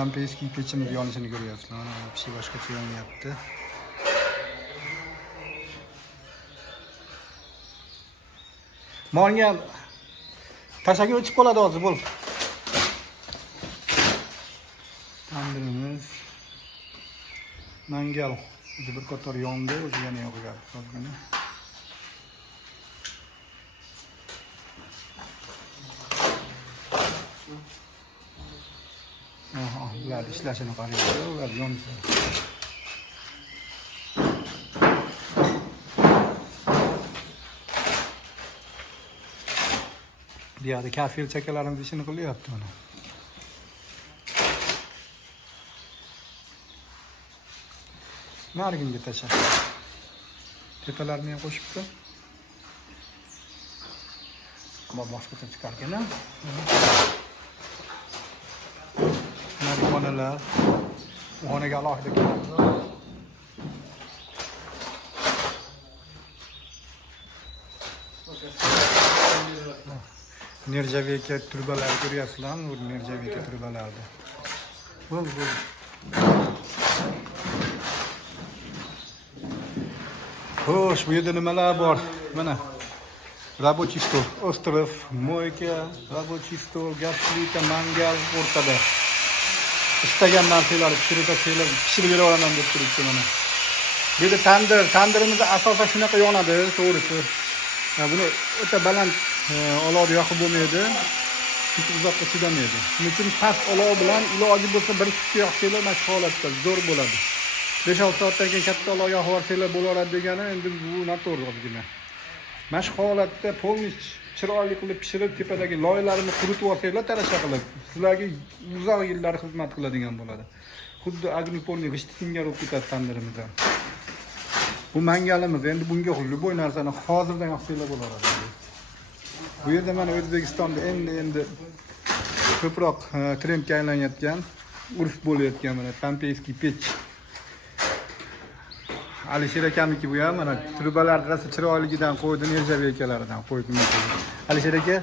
Pampeski pechimiz yonishini ko'ryapsizlar. Mana pishi boshqacha yonyapti. Morgan tashaga o'chib qoladi hozir bo'l. Tandirimiz mangal o'zi bir qator yondi, o'zi yana yoqyapti hozirgina. Ular ishlashini qaraydi, ular yonsa. Bu yerda kafel chakalarimiz ishini qilyapti mana. Narginga tasha. Tepalarni ham qo'shibdi. Ammo boshqacha chiqargan a. Narxonalar. Xonaga alohida keladi. Nirjavika turbalar ko'ryapsizlarmi? Bu nirjavika turbalardi. Bo'l. Xo'sh, bu yerda nimalar bor? Mana рабочий stol, остров, moyka, рабочий stol, gaz plita, mangal o'rtada. Istagan narsalarni pishirib bera olaman deb turibdi mana. Bu yerda tandirimiz asosan shunaqa yonadi, to'g'risi. Buni o'ta baland olovda yoqib bo'lmaydi. Chunki uzoqqa chidamaydi. Shuning uchun past olov bilan iloji bo'lsa bir tutga yoqsanglar mana shu holatda zo'r bo'ladi. 5-6 soatdan keyin katta olov yoqib yuborsanglar bo'laveradi degani, endi bu noto'g'ri ozgina. Mana shu holatda polniy chiroyli qilib pishirib, tepadagi loylarini quritib olsanglar tarasha qilib, sizlarga uzoq yillar xizmat qiladigan bo'ladi. Xuddi agnipolniy g'ishti singari bo'lib ketadi tandirimizda. Bu mangalimiz, endi bunga любой narsani hozirdan yoqsanglar bo'laveradi. Bu yerda mana O'zbekistonda endi ko'proq trendga aylanayotgan, urf bo'layotgan mana Pampeski pech. Alisher akamniki bu ham mana trubalar rosa chiroyligidan qo'ydi, nirjavikalaridan qo'ydi. Alisher aka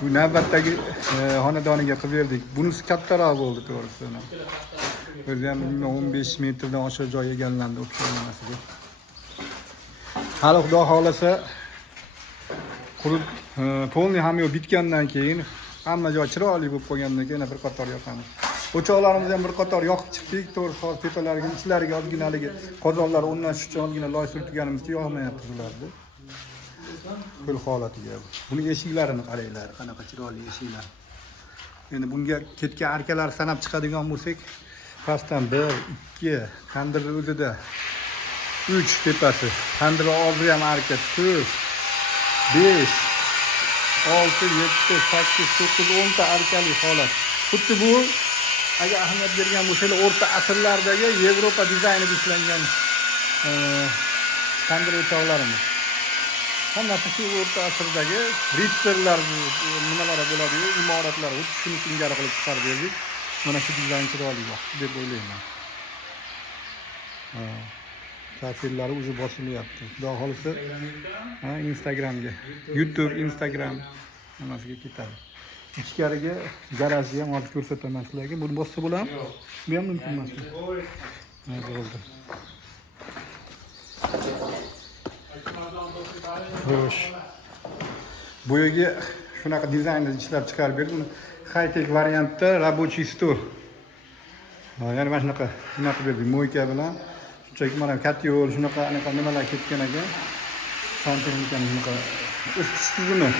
bu navbatdagi xonadoniga qilib berdik. Bunisi kattaroq bo'ldi to'g'risi. O'zi ham 15 metrdan oshiq joy egallandi o'tganmasiga. Hali xudo xolasa qurib polniy hamyo bitgandan keyin hamma joy chiroyli bo'lib qolgandan keyin bir qator yoqamiz. O'choqlarimiz ham bir qator yoqib chiqdik, to'g'ri hozir tepalariga, ichlariga ozginaligi qozonlar o'rnash uchun ozgina loy surtganimizda yoqmayapti ularni. Qo'l holatiga. Buni eshiklarini qaranglar, qanaqa chiroyli eshiklar. Endi bunga ketgan arkalar sanab chiqadigan bo'lsak, pastdan 1, 2, tandirni o'zida 3 tepasi, tandir oldi ham arka 4, 5, 6, 7, 8, 9, 10 ta arkali holat. Xuddi bu agar ahamiyat bergan bo'lsangiz, o'rta asrlardagi Yevropa dizaynida ishlangan tandir o'choqlarimiz. Hammasi shu o'rta asrdagi ritserlar nimalar bo'ladi-yu, imoratlar, shuni singari qilib chiqarib berdik. Mana shu dizayn chiroyli deb o'ylayman. Tasvirlari o'zi bosilyapti. Xudo xolisa, Instagramga, YouTube, Instagram nimasiga ketadi. Ichkariga garajni ham olib ko'rsataman sizlarga. Buni bossa bo'ladimi? Bu ham mumkin emasmi? Bo'ldi. Xo'sh. Bu yerga shunaqa dizaynda ishlab chiqarib berdim. High-tech variantda рабочий stol. Ya'ni mana shunaqa berdik, moyka bilan. Shunchaki mana katyol, shunaqa nimalar ketgan ekan. Santexnikani shunaqa isitish tizimi